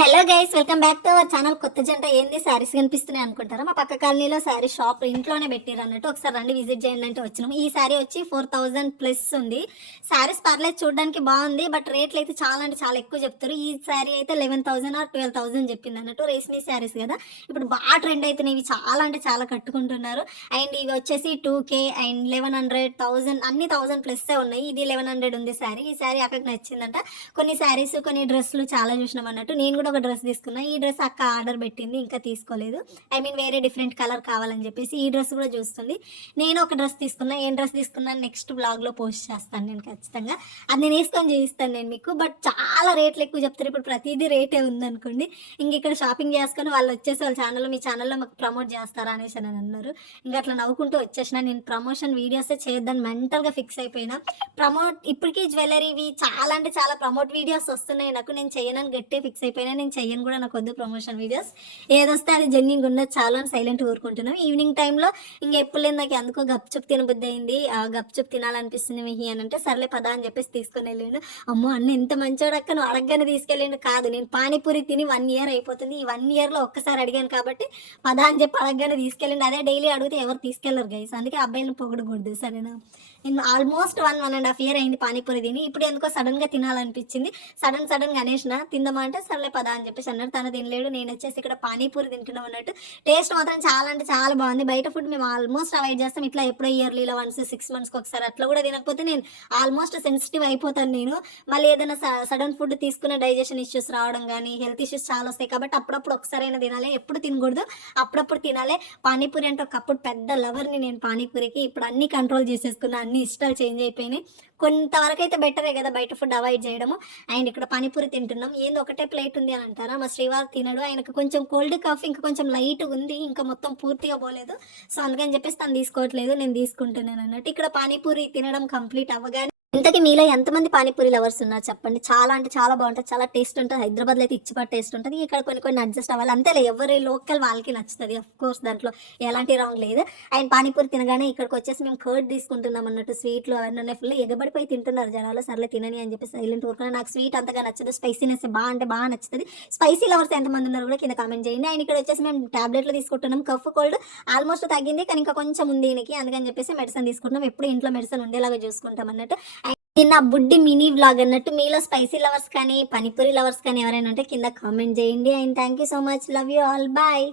Hello guys, welcome back to our channel. కొత్త జంట ఏంది శారీస్ కనిపిస్తున్నాయి అనుకుంటారా? మా పక్క కాలనీలో శారీ షాప్ ఇంట్లోనే పెట్టిరు అన్నట్టు. ఒకసారి రండి విజిట్ చేయండి అంటే వచ్చినాము. ఈ శారీ వచ్చి 4000 ప్లస్ ఉంది. శారీస్ పర్లేదు, చూడడానికి బాగుంది, బట్ రేట్లు అయితే చాలా అంటే చాలా ఎక్కువ చెప్తారు. ఈ శారీ అయితే 11,000 ఆర్ 12,000 చెప్పింది అన్నట్టు. రేష్మీ శారీస్ కదా, ఇప్పుడు బాగా ట్రెండ్ అవుతున్నాయి. ఇవి చాలా అంటే చాలా కట్టుకుంటున్నారు. అండ్ ఇవి వచ్చేసి 2K అండ్ 1100, 1000 అన్ని 1000 ప్లస్ ఉన్నాయి. ఇది 1100 ఉంది శారీ. ఈ శారీ అక్కడికి నచ్చిందంట. కొన్ని శారీస్, కొన్ని డ్రెస్సులు చాలా చూసినాం అన్నట్టు. నేను కూడా ఒక డ్రెస్ తీసుకున్నా. ఈ డ్రెస్ అక్క ఆర్డర్ పెట్టింది, ఇంకా తీసుకోలేదు. వేరే డిఫరెంట్ కలర్ కావాలని చెప్పేసి ఈ డ్రెస్ కూడా చూస్తుంది. నేను ఒక డ్రెస్ తీసుకున్నా. ఏం డ్రెస్ తీసుకున్నా నెక్స్ట్ బ్లాగ్లో పోస్ట్ చేస్తాను నేను ఖచ్చితంగా. అది నేను వేసుకొని చూపిస్తాను నేను మీకు. బట్ చాలా రేట్లు ఎక్కువ చెప్తారు. ఇప్పుడు ప్రతిదీ రేటే ఉందనుకోండి. ఇంక ఇక్కడ షాపింగ్ చేసుకొని వాళ్ళు వచ్చేసి వాళ్ళ ఛానల్లో, మీ ఛానల్లో మాకు ప్రమోట్ చేస్తారా అనేసి అని అన్నారు. ఇంకా అట్లా నవ్వుకుంటూ వచ్చేసిన. నేను ప్రమోషన్ వీడియోసే చేద్దాన్ని మెంటల్గా ఫిక్స్ అయిపోయినా. ఇప్పటికీ జ్యువెలరీవి చాలా అంటే చాలా ప్రమోట్ వీడియోస్ వస్తున్నాయి నాకు. నేను చేయనని గట్టే ఫిక్స్ అయిపోయినా. నేను చెయ్యను కూడా, నాకు వద్దు ప్రమోషన్ వీడియోస్. ఏదొస్తే అది జెన్యున్గా ఉన్నది చాలు అని సైలెంట్ ఊరుకుంటున్నాం. ఈవినింగ్ టైంలో ఇంకా ఎప్పుడు లేదు నాకు ఎందుకో గప్చుప్ తినబుద్ధి అయింది. గప్చుప్ తినాలనిపిస్తుంది మిహి అని అంటే, సర్లే పదా అని చెప్పేసి తీసుకొని వెళ్ళిండు. అమ్మో అన్న ఎంత మంచోడు అక్క, నువ్వు అడగగానే తీసుకెళ్ళిండు. కాదు, నేను పానీపూరి తిని 1 ఇయర్ అయిపోతుంది. ఈ 1 ఇయర్లో ఒక్కసారి అడిగాను కాబట్టి పదా అని చెప్పి అడగగానే తీసుకెళ్ళిండు. అదే డైలీ అడిగితే ఎవరు తీసుకెళ్లరు గైస్. అందుకే అబ్బాయిలను పొగడకూడదు, సరేనా? నేను ఆల్మోస్ట్ 1.5 ఇయర్ అయింది పానీపూరి తిని. ఇప్పుడు ఎందుకో సడన్గా తినాలనిపించింది. సడన్గా అనేసిన తిందామా అంటే సర్లే పదా అని చెప్పేసి అన్నాడు. తను తినలేడు, నేను వచ్చేసి ఇక్కడ పానీపూరి తింటున్నాం అన్నట్టు. టేస్ట్ మాత్రం చాలా అంటే చాలా బాగుంది. బయట ఫుడ్ మేము ఆల్మోస్ట్ అవాయిడ్ చేస్తాం. ఇట్లా ఎప్పుడో ఇయర్లీలో వన్స్, 6 monthsకి ఒకసారి అట్లా కూడా తినకపోతే నేను ఆల్మోస్ట్ సెన్సిటివ్ అయిపోతాను నేను. మళ్ళీ ఏదైనా సడన్ ఫుడ్ తీసుకున్న డైజెషన్ ఇష్యూస్ రావడం కానీ, హెల్త్ ఇష్యూస్ చాలా వస్తాయి. కాబట్టి అప్పుడప్పుడు ఒకసారైనా తినాలి, ఎప్పుడు తినకూడదు, అప్పుడప్పుడు తినాలి. పానీపూరి అంటే ఒకప్పుడు పెద్ద లవర్ని నేను పానీపూరికి. ఇప్పుడు అన్ని కంట్రోల్ చేసేసుకున్నా, అన్ని ఇష్టాలు చేంజ్ అయిపోయినాయి. కొంతవరకు అయితే బెటరే కదా బయట ఫుడ్ అవాయిడ్ చేయడము. అండ్ ఇక్కడ పానీపూరి తింటున్నాం. ఏంది ఒకటే ప్లేట్ ఉంది అని అంటారా? మా శ్రీవారు తినడు, ఆయనకు కొంచెం కోల్డ్ కాఫ్ ఇంకా కొంచెం లైట్ ఉంది, ఇంకా మొత్తం పూర్తిగా పోలేదు. సో అందుకని చెప్పేసి తను తీసుకోవట్లేదు, నేను తీసుకుంటున్నాను అన్నట్టు. ఇక్కడ పానీపూరి తినడం కంప్లీట్ అవ్వగానే, ఇంతకీ మీలో ఎంతమంది పానీపూరి లవర్స్ ఉన్నారు చెప్పండి. చాలా అంటే చాలా బాగుంటుంది, చాలా టేస్ట్ ఉంటుంది. హైదరాబాద్లో అయితే ఇచ్చిపట్ టేస్ట్ ఉంటుంది. ఇక్కడ కొన్ని అడ్జస్ట్ అవ్వాలి అంతేలే. ఎవరి లోకల్ వాళ్ళకి నచ్చుతుంది, అఫ్ కోర్స్ దాంట్లో ఎలాంటి రాంగ్ లేదు. అండ్ పానీపూరి తినగానే ఇక్కడికి వచ్చేసి మేము కర్డ్ తీసుకుంటున్నాం అన్నట్టు. స్వీట్లు అవన్నీ ఫుల్ ఎగబడిపోయి తింటున్నారు జనాలు. సర్లే తినని అని చెప్పి సైలెంట్ ఊరుకున్నా. నాకు స్వీట్ అంతగా నచ్చదు, స్పైసీనెస్ బాగా అంటే బాగా నచ్చుతుంది. స్పైసీ లవర్స్ ఎంతమంది ఉన్నారు కూడా కింద కామెంట్ చేయండి. అండ్ ఇక్కడ వచ్చేసి మేము టాబ్లెట్లు తీసుకుంటున్నాం. కఫ్ కోల్డ్ ఆల్మోస్ట్ తగ్గింది, కానీ ఇంకా కొంచెం ఉంది దీనికి. అందుకని చెప్పేసి మెడిసిన్ తీసుకుంటున్నాం. ఎప్పుడు ఇంట్లో మెడిసిన్ ఉండేలాగా చూసుకుంటాం అన్నట్టు. నా బుడ్డి మినీ వ్లాగ్ అన్నట్టు. మీలో స్పైసీ లవర్స్ కానీ పానీపూరి లవర్స్ కానీ ఎవరైనా ఉంటే కింద కామెంట్ చేయండి. And thank you so much, love you all, bye.